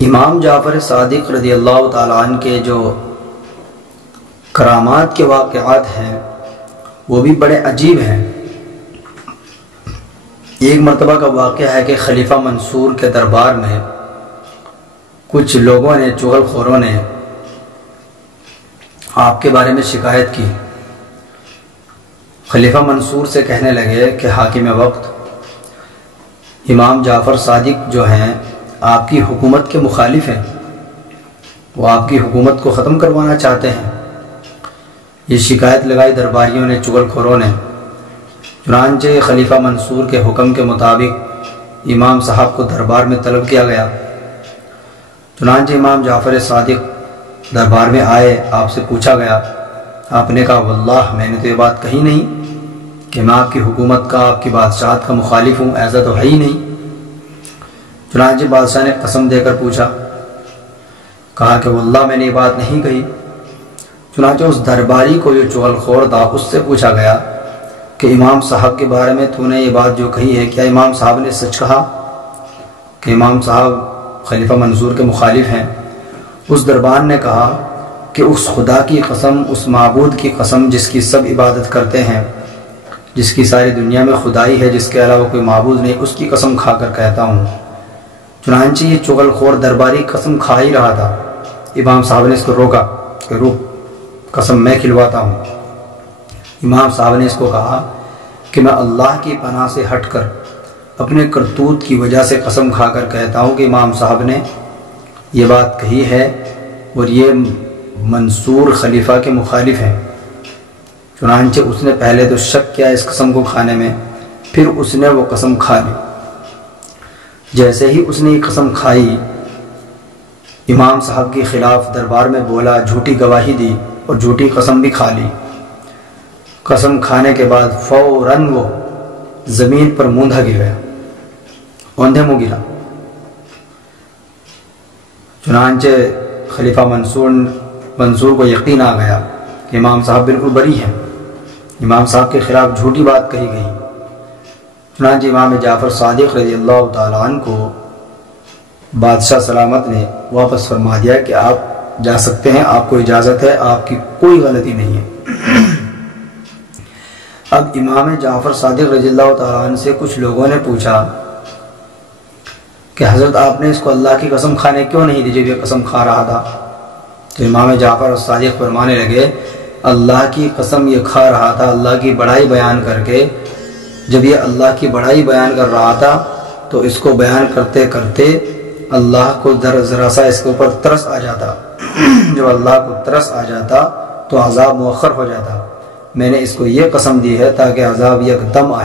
امام جعفر صادق رضی اللہ تعالیٰ عنہ کے جو کرامات کے واقعات ہیں وہ بھی بڑے عجیب ہیں۔ ایک مرتبہ کا واقعہ ہے کہ خلیفہ منصور کے دربار میں کچھ لوگوں نے، چغل خوروں نے آپ کے بارے میں شکایت کی۔ خلیفہ منصور سے کہنے لگے کہ حاکم وقت امام جعفر صادق جو ہیں آپ کی حکومت کے مخالف ہیں، وہ آپ کی حکومت کو ختم کروانا چاہتے ہیں۔ یہ شکایت لگائی درباریوں نے، چغل خوروں نے۔ چنانچہ خلیفہ منصور کے حکم کے مطابق امام صاحب کو دربار میں طلب کیا گیا۔ چنانچہ امام جعفر صادق دربار میں آئے، آپ سے پوچھا گیا۔ آپ نے کہا واللہ میں نے تو یہ بات کہی نہیں کہ میں آپ کی حکومت کا، آپ کی بادشاہت کا مخالف ہوں، ایسا تو ہے ہی نہیں۔ چنانچہ بادشاہ نے قسم دے کر پوچھا، کہا کہ واللہ میں نے یہ بات نہیں کہی۔ چنانچہ اس درباری کو جو چغل خور تھا اس سے پوچھا گیا کہ امام صاحب کے بارے میں تو نے یہ بات جو کہی ہے، کیا امام صاحب نے سچ کہا کہ امام صاحب خلیفہ منصور کے مخالف ہیں؟ اس دربار نے کہا کہ اس خدا کی قسم، اس معبود کی قسم جس کی سب عبادت کرتے ہیں، جس کی ساری دنیا میں خدائی ہے، جس کے علاوہ کوئی معبود نہیں، اس کی قسم کھا کر کہتا ہوں۔ چنانچہ یہ چغل خور درباری قسم کھا ہی رہا تھا، امام صاحب نے اس کو روکا کہ رک، قسم میں کھلواتا ہوں۔ امام صاحب نے اس کو کہا کہ میں اللہ کی پناہ سے ہٹ کر اپنے کرتوت کی وجہ سے قسم کھا کر کہتا ہوں کہ امام صاحب نے یہ بات کہی ہے اور یہ منصور خلیفہ کے مخالف ہیں۔ چنانچہ اس نے پہلے تو شک کیا اس قسم کو کھانے میں، پھر اس نے وہ قسم کھا لی۔ جیسے ہی اس نے یہ قسم کھائی، امام صاحب کے خلاف دربار میں بولا، جھوٹی گواہی دی اور جھوٹی قسم بھی کھا لی۔ قسم کھانے کے بعد فوراً وہ زمین پر موندھا گر گیا، اوندھے منہ گرا۔ چنانچہ خلیفہ منصور کو یقین آ گیا کہ امام صاحب بالکل بری ہیں، امام صاحب کے خلاف جھوٹی بات کہی گئی۔ چنانچہ امام جعفر صادق رضی اللہ تعالیٰ عنہ کو بادشاہ سلامت نے واپس فرما دیا کہ آپ جا سکتے ہیں، آپ کو اجازت ہے، آپ کی کوئی غلطی نہیں ہے۔ اب امام جعفر صادق رضی اللہ تعالیٰ عنہ سے کچھ لوگوں نے پوچھا کہ حضرت آپ نے اس کو اللہ کی قسم کھانے کیوں نہیں دی جب یہ قسم کھا رہا تھا؟ تو امام جعفر صادق فرمانے لگے اللہ کی قسم یہ کھا رہا تھا اللہ کی بڑائی بیان کر کے۔ جب یہ اللہ کی بڑائی بیان کر رہا تھا تو اس کو بیان کرتے کرتے اللہ کو ذرا سا اس کے اوپر ترس آ جاتا۔ جب اللہ کو ترس آ جاتا تو عذاب مؤخر ہو جاتا۔ میں نے اس کو یہ قسم دی ہے تاکہ عذاب یک دم آئے۔